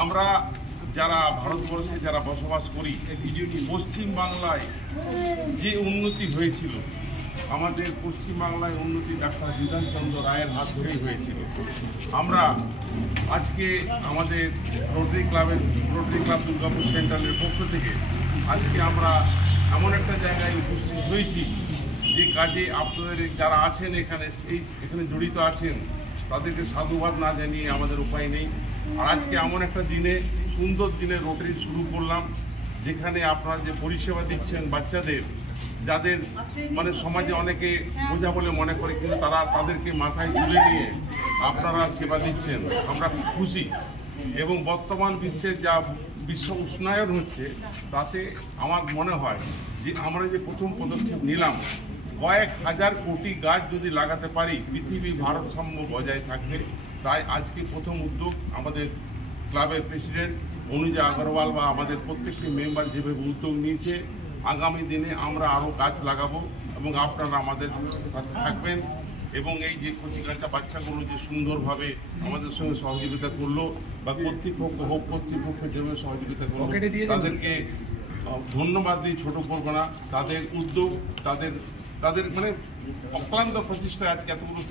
আমরা যারা ভারতবর্ষে যারা বসবাস করি, পশ্চিমবাংলায় যে উন্নতি হয়েছিল, আমাদের পশ্চিমবাংলায় উন্নতি ডাক্তার বিধানচন্দ্র রায়ের হাত ধরেই হয়েছিল। আমরা আজকে আমাদের রোটারি ক্লাব দুর্গাপুর সেন্ট্রালের পক্ষ থেকে আজকে আমরা এমন একটা জায়গায় উপস্থিত হয়েছি যে কাজে আপনাদের যারা আছেন এখানে জড়িত আছেন তাদেরকে সাধুবাদ না জানিয়ে আমাদের উপায় নেই। আর আজকে এমন একটা দিনে, সুন্দর দিনে রোটারি শুরু করলাম, যেখানে আপনারা যে পরিষেবা দিচ্ছেন বাচ্চাদের, যাদের মানে সমাজে অনেকে বোঝা বলে মনে করে, কিন্তু তাদেরকে মাথায় তুলে নিয়ে আপনারা সেবা দিচ্ছেন, আমরা খুশি। এবং বর্তমান বিশ্বের যা বিশ্ব উষ্ণায়ন হচ্ছে, তাতে আমার মনে হয় যে আমরা যে প্রথম পদক্ষেপ নিলাম, কয়েক হাজার কোটি গাছ যদি লাগাতে পারি, পৃথিবী ভারসাম্য বজায় থাকবে। তাই আজকে প্রথম উদ্যোগ আমাদের ক্লাবের প্রেসিডেন্ট অনুজা আগরওয়াল বা আমাদের প্রত্যেকটি মেম্বার যেভাবে উদ্যোগ নিয়েছে, আগামী দিনে আমরা আরও গাছ লাগাবো এবং আপনারা আমাদের সাথে থাকবেন। এবং এই যে কচিকাঁচা বাচ্চাগুলো যে সুন্দরভাবে আমাদের সঙ্গে সহযোগিতা করলো, বা কর্তৃপক্ষ যেভাবে সহযোগিতা করলো, তাদেরকে ধন্যবাদ দিয়ে ছোট করবো না। তাদের উদ্যোগ, তাদের মানে অক্লান্ত প্রচেষ্টায় আজকে এতগুলো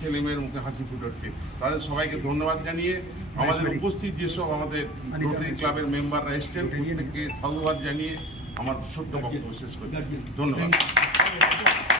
ছেলে মেয়ের মুখে হাসি ফুটে, তাদের সবাইকে ধন্যবাদ জানিয়ে আমাদের উপস্থিত যেসব আমাদের রোটারি ক্লাবের মেম্বাররা এসছেন, প্রত্যেককে সাধুবাদ জানিয়ে আমার ছোট্ট বক্তব্য শেষ করছি। ধন্যবাদ।